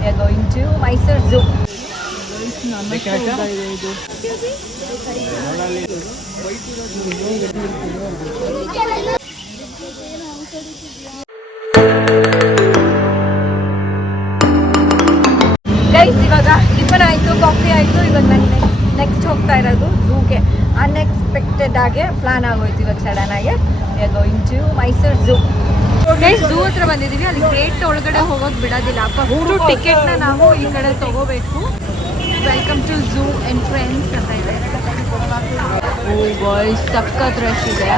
We are going to Mysore Zoo. Guys, ಇವಾಗ tiffin ಆಯಿತು, coffee ಆಯಿತು. ಇವಾಗ ನಾನು ನೆಕ್ಸ್ಟ್ ಹೋಗ್ತಾ ಇರೋದು ಝೂಗೆ. ಅನ್ಎಕ್ಸ್ಪೆಕ್ಟೆಡ್ ಆಗಿ ಪ್ಲಾನ್ ಆಗೋಯ್ತು ಇವಾಗ ಸಡನ್ ಆಗಿ. We are going to Mysuru zoo. Zoo ಹತ್ರ ಬಂದಿದ್ದೀವಿ. ಅಲ್ಲಿ ಗೇಟ್ ಒಳಗಡೆ ಹೋಗೋಕೆ ಬಿಡೋದಿಲ್ಲ. ಫಸ್ಟು ಟಿಕೆಟ್ನ ನಾವು ಈ ಕಡೆ ತಗೋಬೇಕು. ವೆಲ್ಕಮ್ ಟು ಝೂ ಎಂಟ್ರೆನ್ಸ್ ಅಂತ ಇದೆ. ಓ ಬಾಯ್ಸ್, ಸಖತ್ ರಶ್ ಇದೆ.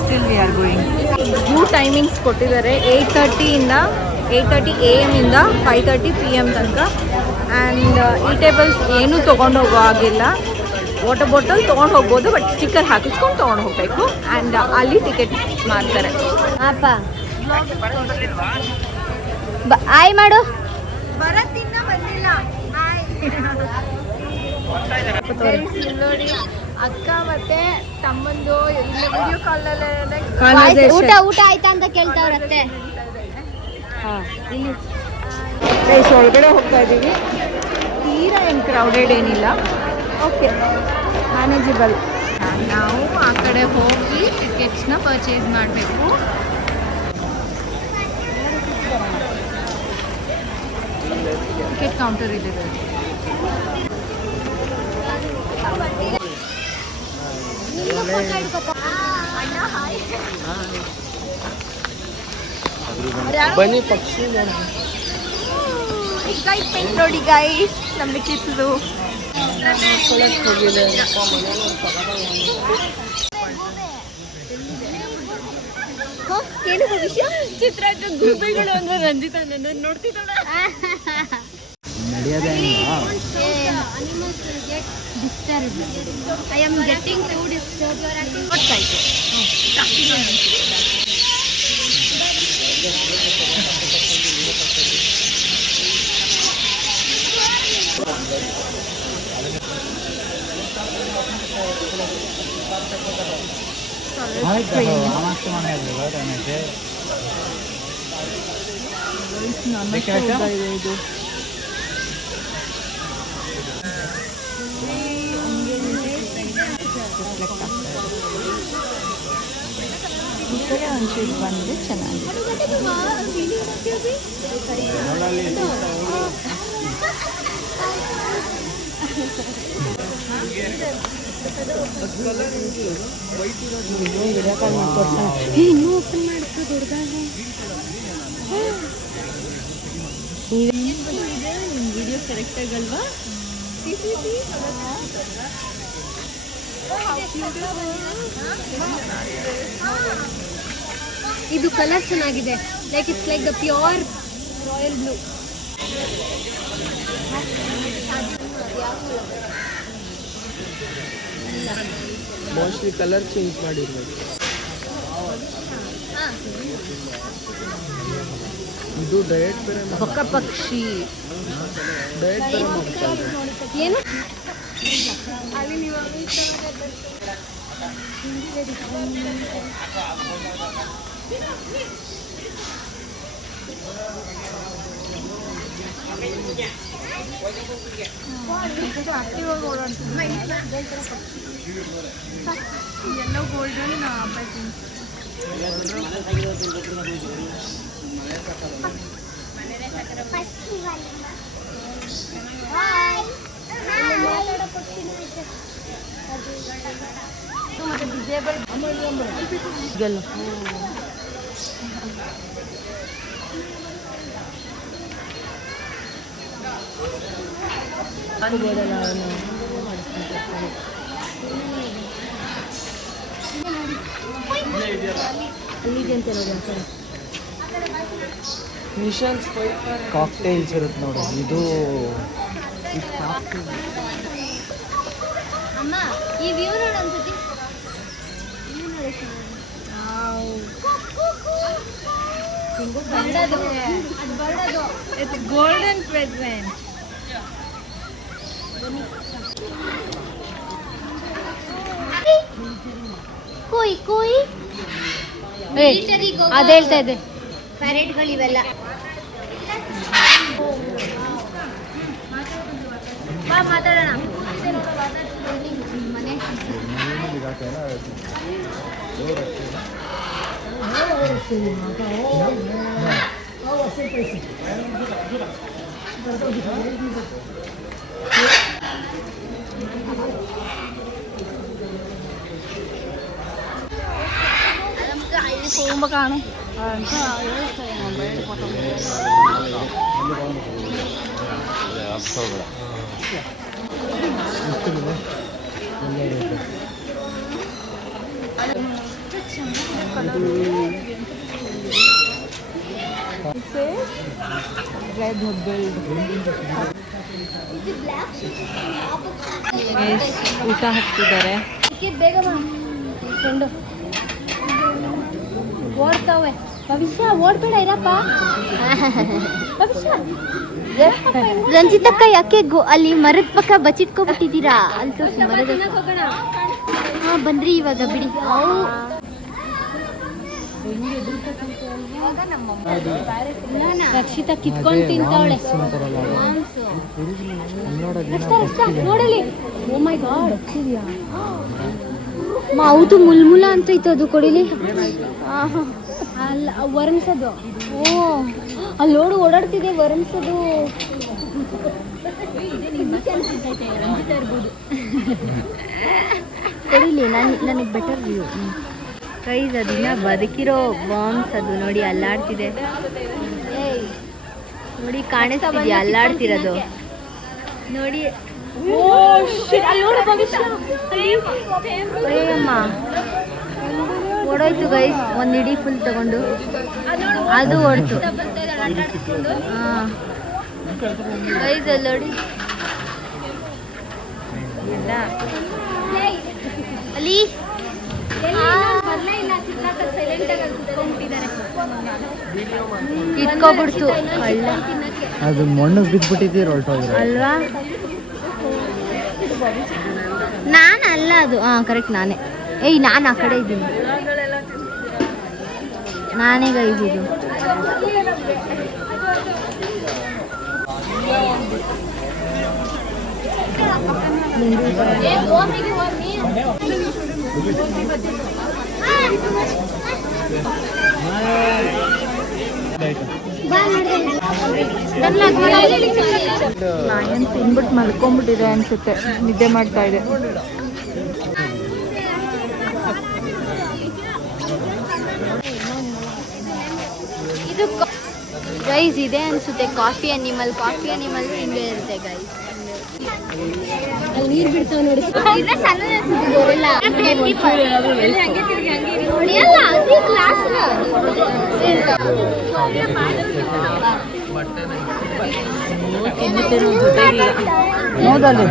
Still we are going. Zoo timings ಕೊಟ್ಟಿದ್ದಾರೆ 8:30 AM ಇಂದ 5:30 PM ತನಕ. ಆ್ಯಂಡ್ ಈಟೇಬಲ್ಸ್ ಏನೂ ತೊಗೊಂಡು ಹೋಗೋ ಆಗಿಲ್ಲ. ವಾಟರ್ ಬಾಟಲ್ ತೊಗೊಂಡು ಹೋಗ್ಬೋದು, ಬಟ್ ಸ್ಟಿಕ್ಕರ್ ಹಾಕಿಸ್ಕೊಂಡು ತೊಗೊಂಡು ಹೋಗಬೇಕು. ಆ್ಯಂಡ್ ಅಲ್ಲಿ ಟಿಕೆಟ್ ಮಾಡ್ತಾರೆ. ಅಪ್ಪ ಆಯ್ ಮಾಡು. ಬರತ್ತಿನ್ನ ಬಂದಿಲ್ಲ. ನೋಡಿ, ಅಕ್ಕ ಮತ್ತೆ ತಮ್ಮಂದು ವಿಡಿಯೋ ಕಾಲಲ್ಲೇ ಊಟ ಆಯ್ತಾ ಅಂತ ಕೇಳ್ತಾವ್ರತ್ತೆ. ಒಳಗಡೆ ಹೋಗ್ತಾ ಇದ್ದೀವಿ. ತೀರಾ ಏನು ಕ್ರೌಡೆಡ್ ಏನಿಲ್ಲ. Okay, manageable. ನಾವು ಆ ಕಡೆ ಹೋಗಿ ಟಿಕೆಟ್ಸ್ನ ಪರ್ಚೇಸ್ ಮಾಡಬೇಕು. ಟಿಕೆಟ್ ಕೌಂಟರ್ ಇದೆ. ಬನ್ನಿ ಪಕ್ಷಿ ನೋಡಿ ಗೈಸ್, ನಮ್ಮ ಕಿತ್ಲು ಏನು ಭವಿಷ್ಯ ಚಿತ್ರಾನ್ನ ಗೂಬೆಗಳು ಅಂದ್ರೆ ರಂಜಿತಾ ನನ್ನ ನೋಡ್ತಿದ್ದಾಳೆ. I am getting too disturbed. You are acting. What size? ಒಂಚೂರು ಬಂದರೆ ಚೆನ್ನಾಗಿದೆ. ಇನ್ನೂ ಓಪನ್ ಮಾಡ್ಕೊ ದೊಡ್ಡದಾಗಿ. ನಿಮ್ಮ ವಿಡಿಯೋ ಕರೆಕ್ಟ್ ಆಗಲ್ವಾ? ಇದು ಕಲರ್ ಚೆನ್ನಾಗಿದೆ. Like it's like the pure royal blue. Mostly colour change ಮಾಡಿರ್ಬೇಕು. ಇದು ಡಯಟ್ ಬೇರೆ ಬೊಕ್ಕ ಪಕ್ಷಿ ಡಯಟ್ ಬೇರೆ ಮಾಡ್ತಾರೆ. ಏನು ಅಲ್ಲಿ ನೀವು ಆಕ್ಟಿವ್ ಆಗಿ ಓಡಾಡ್ತಿದ್ವಿ. ಎಲ್ಲೋ ಗೋಲ್ಡನ್ ಮತ್ತೆ ಡಿಸೇಬಲ್ ನಿಶಾಂತ್ ಕಾಕ್ಟೇಲ್ಸ್ ಇರುತ್ತೆ ನೋಡಿ. ಇದು ಅಮ್ಮ ಈ ವ್ಯೂ ನೋಡು ಅನ್ಸುತ್ತೆ. It's golden present. ಕುಯ್ ಕುಯ್ ಅದೇ ಹೇಳ್ತಾ ಇದೆ. ಪ್ಯಾರೆಟ್ಗಳಿವೆಲ್ಲ ಮಾತಾಡೋಣ ಮನೆ പോകുമ്പോ കാണും ಊಟ ಹಾಕ್ತಿದ್ದಾರೆ. ಬೇಗ ಫ್ರೆಂಡು ಓಡ್ತಾವೆ. ಭವಿಷ್ಯ ಓಡ್ಬೇಡ ಇರಪ್ಪ. ಭವಿಷ್ಯ ರಂಜಿತಕ್ಕ ಯಾಕೆ ಅಲ್ಲಿ ಮರದ ಪಕ್ಕ ಬಚ್ಚಿಟ್ಕೊಬಿಟ್ಟಿದ್ದೀರಾ? ಅಲ್ಲಿ ತೋರಿಸಿ ಮರದ. ಹಾ ಬಂದ್ರಿ ಇವಾಗ ಬಿಡಿ. ರಕ್ಷಿತಾ ಕಿತ್ಕೊಂಡು ತಿಂತಾವಳೆ. ನೋಡಲಿ. ಓ ಮೈ ಗಾಡ್, ಹೌದು ಮುಲ್ಮುಲ ಅಂತ ಇತ್ತು ಅದು. ಕೊಡಿಲಿ. ಅಲ್ಲ ವರ್ಮ್ಸದು. ಓ ಅಲ್ಲಿ ನೋಡು ಓಡಾಡ್ತಿದೆ ವರ್ಮ್ಸದು. ಕೊಡಿಲಿ. ನನಗೆ ಬೆಟರ್ ವ್ಯೂ. ಪ್ರೈಸ್ ಅದನ್ನ ಬದುಕಿರೋ ಬಾಂಬ್ಸ್ ಅದು ನೋಡಿ ಅಲ್ಲಾಡ್ತಿದೆ. ನೋಡಿ ಕಾಣಿಸ್ತಿದ್ಯಾ ಅಲ್ಲಾಡ್ತಿರೋದು ನೋಡಿ. ಅಮ್ಮ ಓಡೋಯ್ತು ಗೈಸ್. ಒಂದು ಇಡೀ ಫುಲ್ ತಗೊಂಡು ಅದು ಓಡ್ತು. ಹಾಂ ಗೈಸ್ ಅಲ್ಲಿ ನೋಡಿ ಅಲ್ಲಿ ಇಟ್ಕೊಬಿಡ್ತು ಕಳ್ಳ. ಅದು ಮಣ್ಣು ಬಿದ್ದುಬಿಟ್ಟಿದ್ದೀರ ಹೊರಟೋದ್ರೆ ಅಲ್ವಾ? ನಾನಲ್ಲ ಅದು. ಹಾಂ ಕರೆಕ್ಟ್ ನಾನೇ. ಏಯ್ ನಾನು ಆ ಕಡೆ ಇದ್ದೀನಿ. ನಾನೇ ಗೈಸ್ ಇದು. ನಾಯನ್ ತಿನ್ಬಿಟ್ಟು ಮಲ್ಕೊಂಡ್ಬಿಟ್ಟಿದೆ ಅನ್ಸುತ್ತೆ. ನಿದ್ದೆ ಮಾಡ್ತಾ ಇದೆ. ಇದು ಗೈಸ್ ಇದೆ ಅನ್ಸುತ್ತೆ ಕಾಫಿ ಅನಿಮಲ್. ಕಾಫಿ ಅನಿಮಲ್ ಹಿಂಗೆ ಇರುತ್ತೆ ಗೈಸ್. ಅಲ್ಲಿ ನೀರು ಬಿಡ್ತಾವೆ ನೋಡಿ. ಹೌದಲ್ಲಿ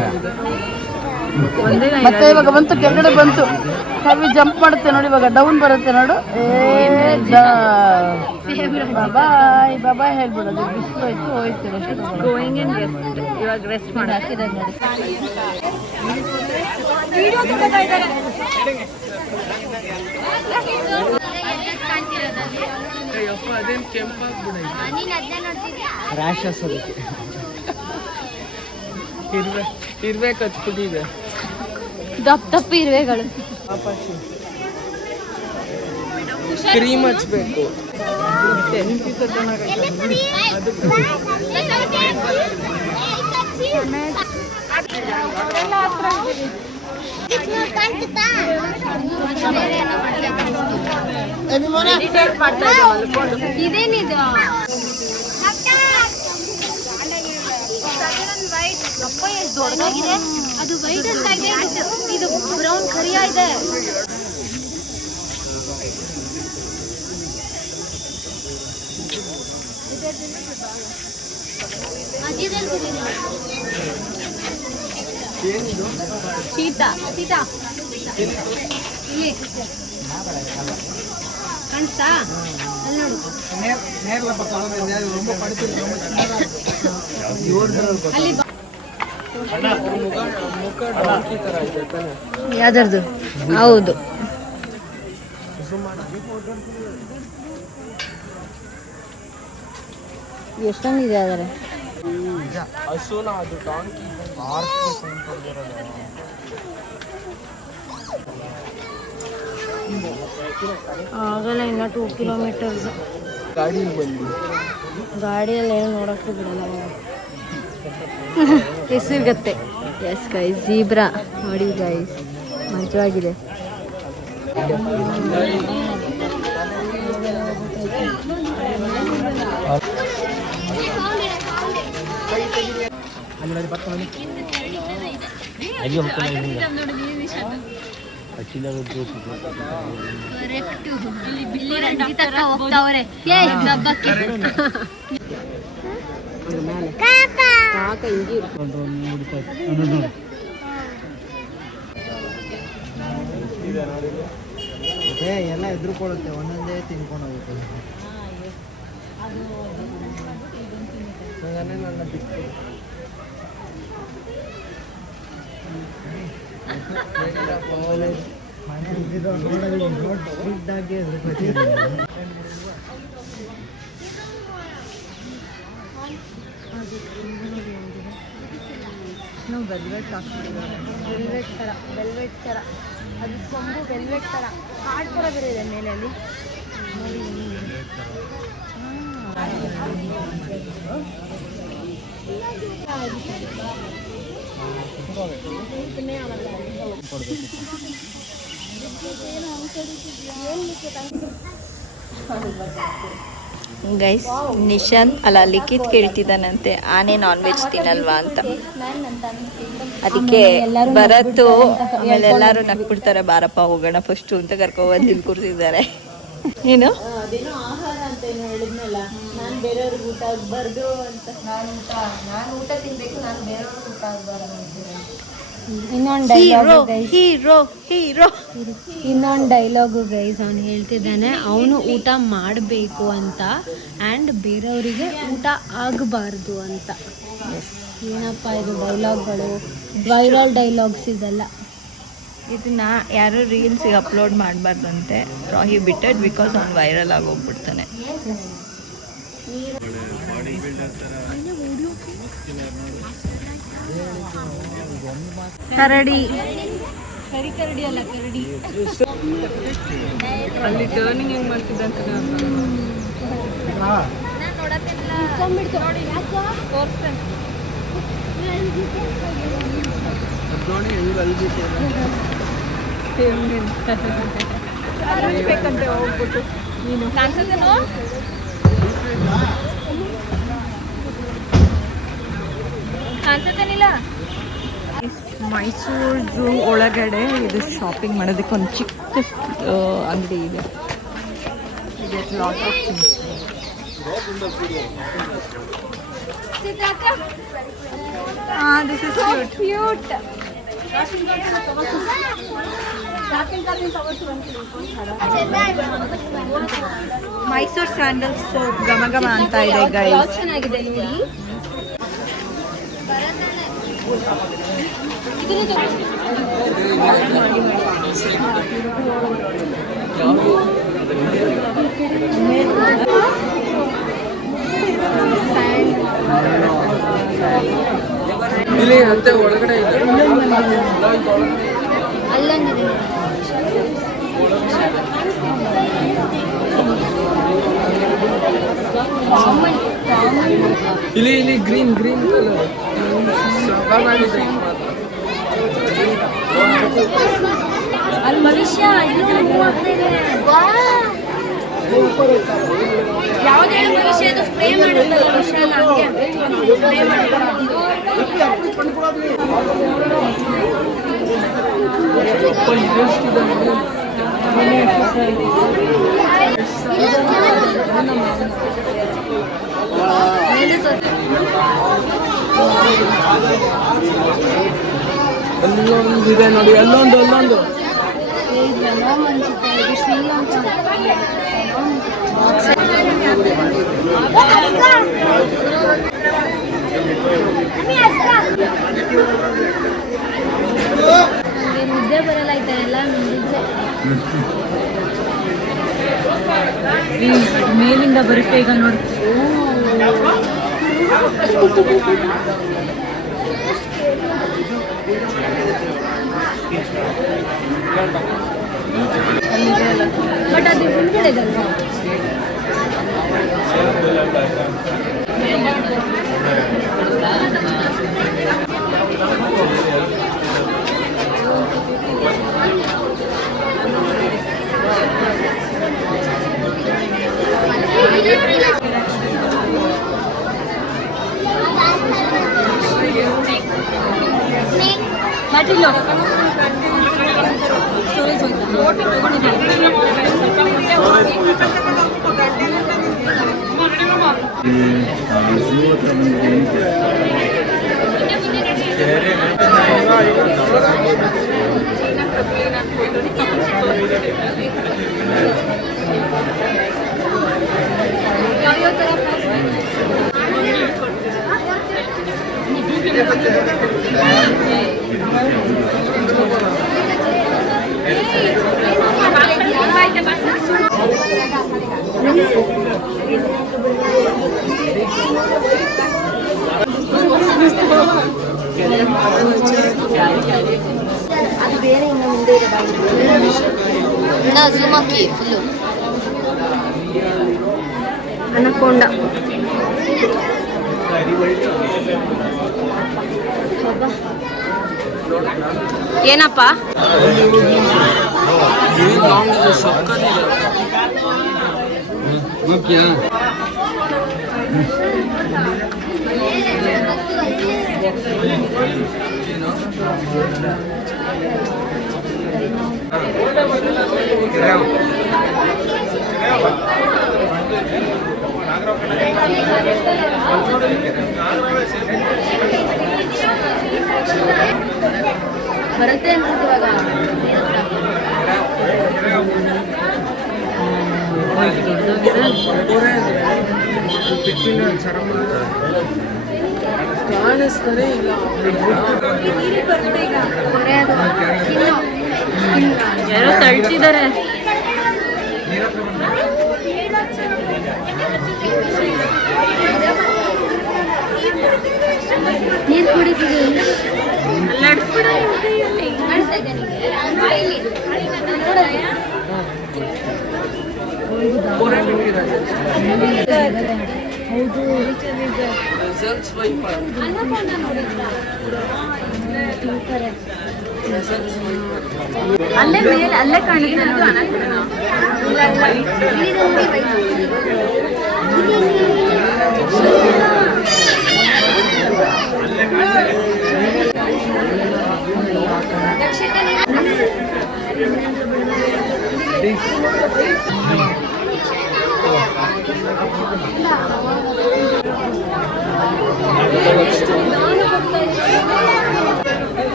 ಮತ್ತೆ ಇವಾಗ ಬಂತು, ಕೆಳಗಡೆ ಬಂತು. ಕವಿ ಜಂಪ್ ಮಾಡುತ್ತೆ ನೋಡಿ. ಇವಾಗ ಡೌನ್ ಬರುತ್ತೆ ನೋಡು. ಬಾಯ್ ಬಾಯ್ ಹೇಳ್ಬಿಡೋದು. ಬಿಸಿಲು ಆಯ್ತು ಹೋಯ್ತು. Going in rest. ಇವಾಗ ರೆಸ್ಟ್ ಮಾಡಿ ಹಾಕಿದಾಗ ನೋಡಿ. ರ್ಯಾಷಸ್ ಅದಕ್ಕೆ ಇರ್ವೆ ಕಚ್ಬಿಟ್ಟಿದೆ. ದಪ್ಪ ದಪ್ಪ ಇರುವೆಗಳು. ಕ್ರೀಮ್ ಹಚ್ಬೇಕು. ಇದೇನಿದು? ದೊಡ್ಡದಾಗಿದೆ ಅದು. ವೈಟ್ ಅಂತ ಇದೆ, ಇದು ಬ್ರೌನ್ ಕರಿಯ ಇದೆ. ಸೀತಾ ಸೀತಾ ಇಲ್ಲಿ ಕಾಣಿಸ್ತಾ? ಅಲ್ಲಿ ನೋಡು. ಅಲ್ಲಿ ಯಾವ್ದು? ಹೌದು. ಎಷ್ಟೊಂದಿದೆ ಆದರೆ ಹಸುನ ಅದು ಡಾಂಕಿ ಆಗಲ್ಲ ಇನ್ನು 2 ಕಿಲೋಮೀಟರ್ಸ್ ಗಾಡಿಯಲ್ಲಿ ಏನು ನೋಡೋಕ್ಕೂ ಬಿಡಲ್ಲ ಹೆಸರುಗತ್ತೆ. ಎಸ್ ಗೈಸ್ ಜೀಬ್ರಾ ನೋಡಿ ಗೈಸ್ ಮಜವಾಗಿದೆ. ಎಲ್ಲ ಎದುರುಕೊಳ್ಳುತ್ತೆ, ಒಂದೊಂದೇ ತಿನ್ಕೊಂಡು ಹೋಗುತ್ತೆ. ನನ್ನ ಬಿಟ್ಟು ವೆಲ್ವೆಟ್ ಹಾಕ್ಬಿಟ್ಟಿದ್ದಾರೆ. ವೆಲ್ವೆಟ್ ಥರ ಅದು ಕೊಂಬು ವೆಲ್ವೆಟ್ ಥರ ಹಾರ್ಟ್ ಥರ ಬೇರೆ ಇದೆ ಮೇಲೆ ಅಲ್ಲಿ ಗೈಸ್ ನಿಶಾಂತ್ ಅಲ್ಲ ಲಿಖಿತ್ ಕೇಳ್ತಿದ್ದಾನಂತೆ ಆನೆ ನಾನ್ ವೆಜ್ ತಿನ್ನಲ್ವಾ ಅಂತ. ಅದಕ್ಕೆ ಭರತ್ತು ಆಮೇಲೆ ಎಲ್ಲರೂ ನಕ್ಬಿಡ್ತಾರೆ, ಬಾರಪ್ಪ ಹೋಗೋಣ ಫಸ್ಟು ಅಂತ ಕರ್ಕೊಬಂದು ಇಲ್ಲಿ ಕೂರಿಸಿದ್ದಾರೆ. ಏನು ಆಹಾರ ಅಂತ ಏನು ಹೇಳಿದ್ನಲ್ಲ, ನಾನು ಬೇರೆಯವ್ರಿಗೆ ಊಟ ಆಗಬಾರ್ದು ಅಂತ. ನಾನು ಊಟ ತಿನ್ಬೇಕು, ನಾನು ಬೇರೆಯವ್ರಿಗೆ ಊಟ ಆಗಬಾರ್ದು ಅಂತೀನಿ. ಇನ್ನೊಂದು ಡೈಲಾಗ್ ಇನ್ನೊಂದು ಡೈಲಾಗು ಗೈಸ್ ಅವ್ನು ಹೇಳ್ತಿದ್ದಾನೆ, ಅವನು ಊಟ ಮಾಡಬೇಕು ಅಂತ ಆ್ಯಂಡ್ ಬೇರೆಯವರಿಗೆ ಊಟ ಆಗಬಾರ್ದು ಅಂತ. ಏನಪ್ಪ ಇದು ಡೈಲಾಗ್ಗಳು, ವೈರಲ್ ಡೈಲಾಗ್ಸ್ ಇದೆಲ್ಲ. ಇದನ್ನ ಯಾರು ರೀಲ್ಸಿಗೆ ಅಪ್ಲೋಡ್ ಮಾಡಬಾರ್ದಂತೆ, ಪ್ರಾಹಿಬಿಟೆಡ್, ಬಿಕಾಸ್ ಅವ್ನು ವೈರಲ್ ಆಗೋಗ್ಬಿಡ್ತಾನೆ. ಕರಡಿ ಕರಡಿ ಅಲ್ಲ ಕರಡಿ. ಅಲ್ಲಿ ಟರ್ನಿಂಗ್ ಹೆಂಗ್ ಮಾಡ್ತಿದ್ದೆ ಅಂತ ಬೇಕಂತೆ ಹೋಗ್ಬಿಟ್ಟು ನೀನು ಕಾಣಿಸುತ್ತೇನಿಲ್ಲ. ಮೈಸೂರು ಝೂ ಒಳಗಡೆ ಇದು ಶಾಪಿಂಗ್ ಮಾಡೋದಕ್ಕೆ ಒಂದು ಚಿಕ್ಕ ಅಂಗಡಿ ಇದೆ. Lot of things. This is cute. Mysuru sandal soap ಘಮ ಘಮ ಅಂತ ಇದೆ ಗೈಸ್. ಚೆನ್ನಾಗಿದೆ ನೋಡಿ. ಇಲ್ಲಿ ಮತ್ತೆ ಒಳಗಡೆ ಇದೆ. ಅಲ್ಲೊಂದಿದೆ ಇಲ್ಲಿ ಗ್ರೀನ್ ಕಲರ್ ಅಲ್ಲಿ ಭವಿಷ್ಯ ಯಾವುದೇ ಭವಿಷ್ಯ ಇದು ಸ್ಪ್ರೇ ಮಾಡುತ್ತಲ್ಲ ವಿಷಯ ನನಗೆ ಸ್ಪ್ರೇ ಅಲ್ಲೊಂದಿದೆ ನೋಡಿ, ಅಲ್ಲೊಂದು ಶ್ರೀಲಂಕಾ ನಿದ್ದೆ ಬರಲ್ಲ ಆಯ್ತಾರೆಲ್ಲ ನಿದ್ದೆ ಮೇಲಿಂದ ಬರುತ್ತೆ ಈಗ ನೋಡಿ. ಬಟ್ ಅದು ಮುಂದ್ಗಡೆದಲ್ವಾ? ಬಾಟಿಲು ಸ್ಟೋರೇಜ್ ಯಾವ್ಯಾವ ಥರ ಅದು ಬೇರೆ ಇನ್ನು ಮುಂದೆ ಝೂಮ್ ಹಾಕಿ ಫುಲ್ಲು ಅನಕೊಂಡ ಏನಪ್ಪ ಬರುತ್ತೆ ಅನ್ಸುತ್ತೆ ಕಾಣಿಸ್ತಾನೆ ಇಲ್ಲ. ಯಾರೋ ತಳ್ತಿದ್ದಾರೆ. ನೀರು ಕುಡಿತಿದ್ದೀವಿ. ಅಲ್ಲೇ ಮೇಲೆ ಅಲ್ಲೇ ಕಾಣುತ್ತೆ.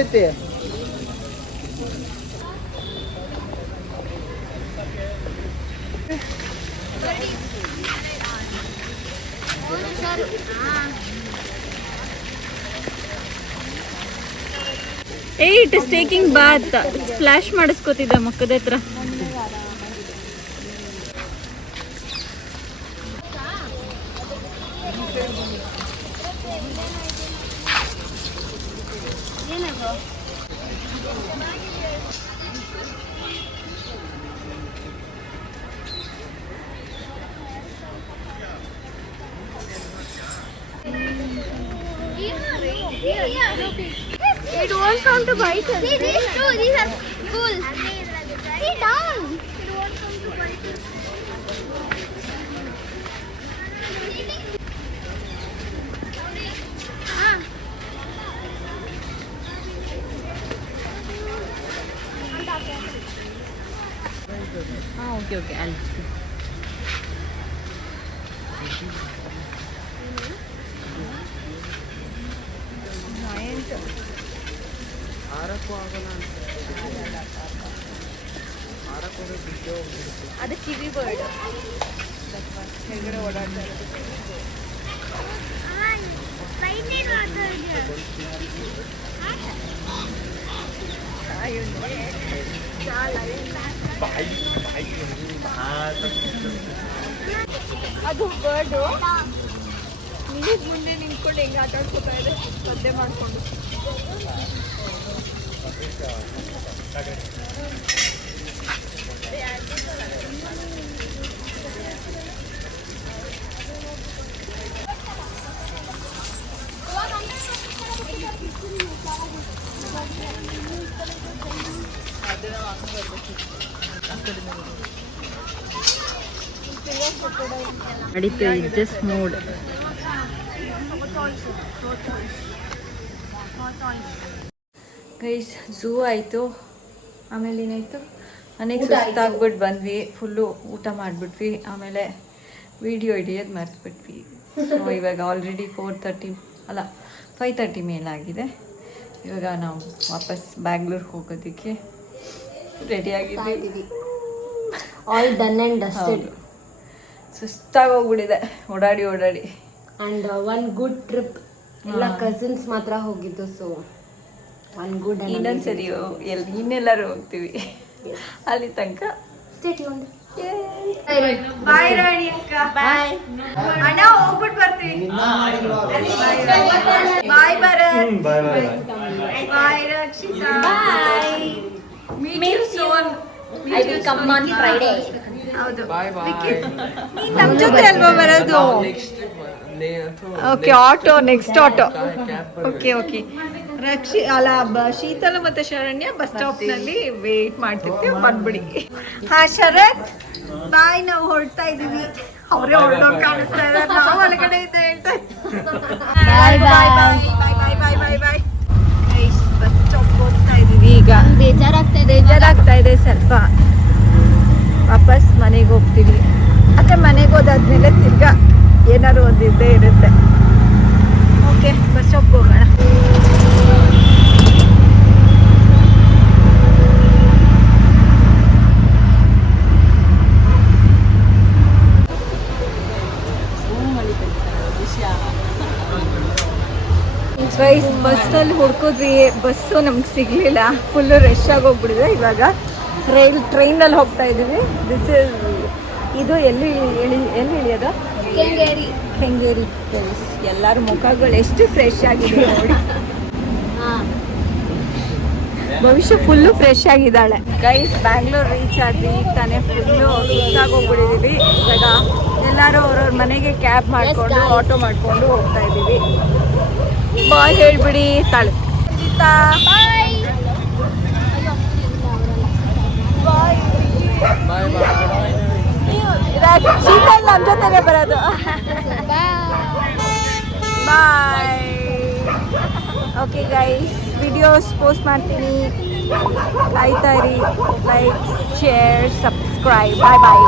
ಐತಿ it is taking bath. Splash ಮಾಡಿಸ್ಕೋತಿದ್ದ ಮಕ್ಕದ ಹತ್ರ. It won't come to bite us. See these two, these are full. See down. It won't come to bite us. Okay, I'll ಅದು ಕಿವಿ ಬರ್ಡ್ ಕೆಳಗಡೆ ಓಡಾಡ್ತಾ ಇರೋದು. Bite it water here. ಅದು bird ನಿನಗೆ ಮುಂದೆ ನಿಂತ್ಕೊಂಡು ಹೆಂಗೆ ಆಟ ಆಡ್ಕೊತಾ ಇದೆ ಸದ್ದೆ ಮಾಡಿಕೊಂಡು. ನಡೀತು. Just mood. ಗೈಸ್ ಝೂ ಆಯಿತು. ಆಮೇಲೆ ಏನಾಯಿತು, ಮನೆಗೆ ಸುಸ್ತಾಗ್ಬಿಟ್ಟು ಬಂದ್ವಿ. ಫುಲ್ಲು ಊಟ ಮಾಡಿಬಿಟ್ವಿ. ಆಮೇಲೆ ವಿಡಿಯೋ ಹಿಡಿಯೋದು ಮರ್ತ್ಬಿಟ್ವಿ. ಸೊ ಇವಾಗ ಆಲ್ರೆಡಿ 4:30 ಅಲ್ಲ 5:30 ಮೇಲಾಗಿದೆ. ಇವಾಗ ನಾವು ವಾಪಸ್ ಬ್ಯಾಂಗ್ಳೂರ್ಗೆ ಹೋಗೋದಕ್ಕೆ ರೆಡಿಯಾಗಿದ್ದೀವಿ. All done and dusted. ಸುಸ್ತಾಗೋಗ್ಬಿಟ್ಟಿದೆ ಓಡಾಡಿ ಓಡಾಡಿ. And one good trip. ಎಲ್ಲ ಕಸಿನ್ಸ್ ಮಾತ್ರ ಹೋಗಿದ್ದು. So one good. ಇನ್ನೊಂದ್ಸರಿ ಇನ್ನೆಲ್ಲರೂ ಹೋಗ್ತೀವಿ ಅಲ್ಲಿ ತನಕ. Stay tuned. ಬಾಯ್ ರಾಣಿ ಅಕ್ಕ. ಬಾಯ್ ಅಣ್ಣ, ಹೋಗ್ಬಿಟ್ಟು ಬರ್ತೀವಿ. Bye Bharat. Bye Rakshita. Bye. Meet you soon. I will come on Friday. ಹೌದು. ಬಾಯ್ ನೀನ್ ನಮ್ ಜೊತೆ ಅಲ್ವಾ ಬರೋದು? Okay, auto next auto. Okay okay. Sheetala ಮತ್ತೆ ಶರಣ್ಯ ಬಸ್ ಸ್ಟಾಪ್ ನಲ್ಲಿ ವೇಟ್ ಮಾಡ್ತಿರ್ತೀವಿ, ಬಂದ್ಬಿಡಿ. ಹಾ ಶರತ್ ಬಾಯ್, ನಾವು ಹೊರಡ್ತಾ ಇದೀವಿ. ಅವರೇ ಹೊರಡೋರು ಕಾಣಿಸ್ತಾ ಇದ್ದಾರೆ, ನಾವು ಒಳಗಡೆ ಇದೆ ಹೇಳ್ತಾ. ಬಾಯ್ ಬಾಯ್ ಬಾಯ್ ಬಾಯ್ ಬಾಯ್ ಬಾಯ್ ಬಾಯ್. ಬಸ್ ಸ್ಟಾಪ್ ಹೋಗ್ತಾ ಇದೀವಿ ಈಗ. ಬೇಜಾರಾಗ್ತಾ ಇದೆ ಸ್ವಲ್ಪ. ವಾಪಸ್ ಮನೆಗೆ ಹೋಗ್ತೀವಿ. ಮತ್ತೆ ಮನೆಗೆ ಹೋದಾದ್ಮೇಲೆ ತಿರ್ಗಾ ಏನಾದ್ರು ಒಂದು ಇದ್ದೇ ಇರುತ್ತೆ. ಓಕೆ, ಬಸ್ ಸ್ಟಾಪ್ ಹೋಗೋಣ. ಬಸ್ಸಲ್ಲಿ ಹುಡ್ಕೋದ್ವಿ, ಬಸ್ಸು ನಮ್ಗೆ ಸಿಗಲಿಲ್ಲ. ಫುಲ್ಲು ರಶ್ ಆಗಿ ಹೋಗ್ಬಿಡಿದೆ. ಇವಾಗ ಟ್ರೈನಲ್ಲಿ ಹೋಗ್ತಾ ಇದ್ದೀವಿ. ಇದು ಎಲ್ಲಿ ಇಳಿಯೋದು? ಕೆಂಗೇರಿ. ಎಲ್ಲರ ಮುಖಗಳು ಎಷ್ಟು ಫ್ರೆಶ್ ಆಗಿದೆ ನೋಡಿ. ಭವಿಷ್ಯ ಫುಲ್ಲು ಫ್ರೆಶ್ ಆಗಿದ್ದಾಳೆ. ಗೈಸ್ ಬ್ಯಾಂಗ್ಳೂರ್ ರೀಚ್ ಆದ್ವಿ. ತಾನೇ ಫುಲ್ಲು ಸುತ್ತಾಗೋಗ್ಬಿಟ್ಟಿದ್ದೀವಿ. ಇವಾಗ ಎಲ್ಲರೂ ಅವ್ರವ್ರ ಮನೆಗೆ ಕ್ಯಾಬ್ ಮಾಡಿಕೊಂಡು ಆಟೋ ಮಾಡಿಕೊಂಡು ಹೋಗ್ತಾ ಇದ್ದೀವಿ. ಬಾಯ್ ಹೇಳ್ಬಿಡಿ ತಾಳು. ಶೀತಲ್ ನಮ್ಮ ಜೊತೆಗೆ ಬರೋದು. Bye. Okay guys, videos post ಮಾಡ್ತೀನಿ. ಕಾಯ್ತಾ ಇರಿ. Like, share, subscribe. ಬಾಯ್ ಬಾಯ್.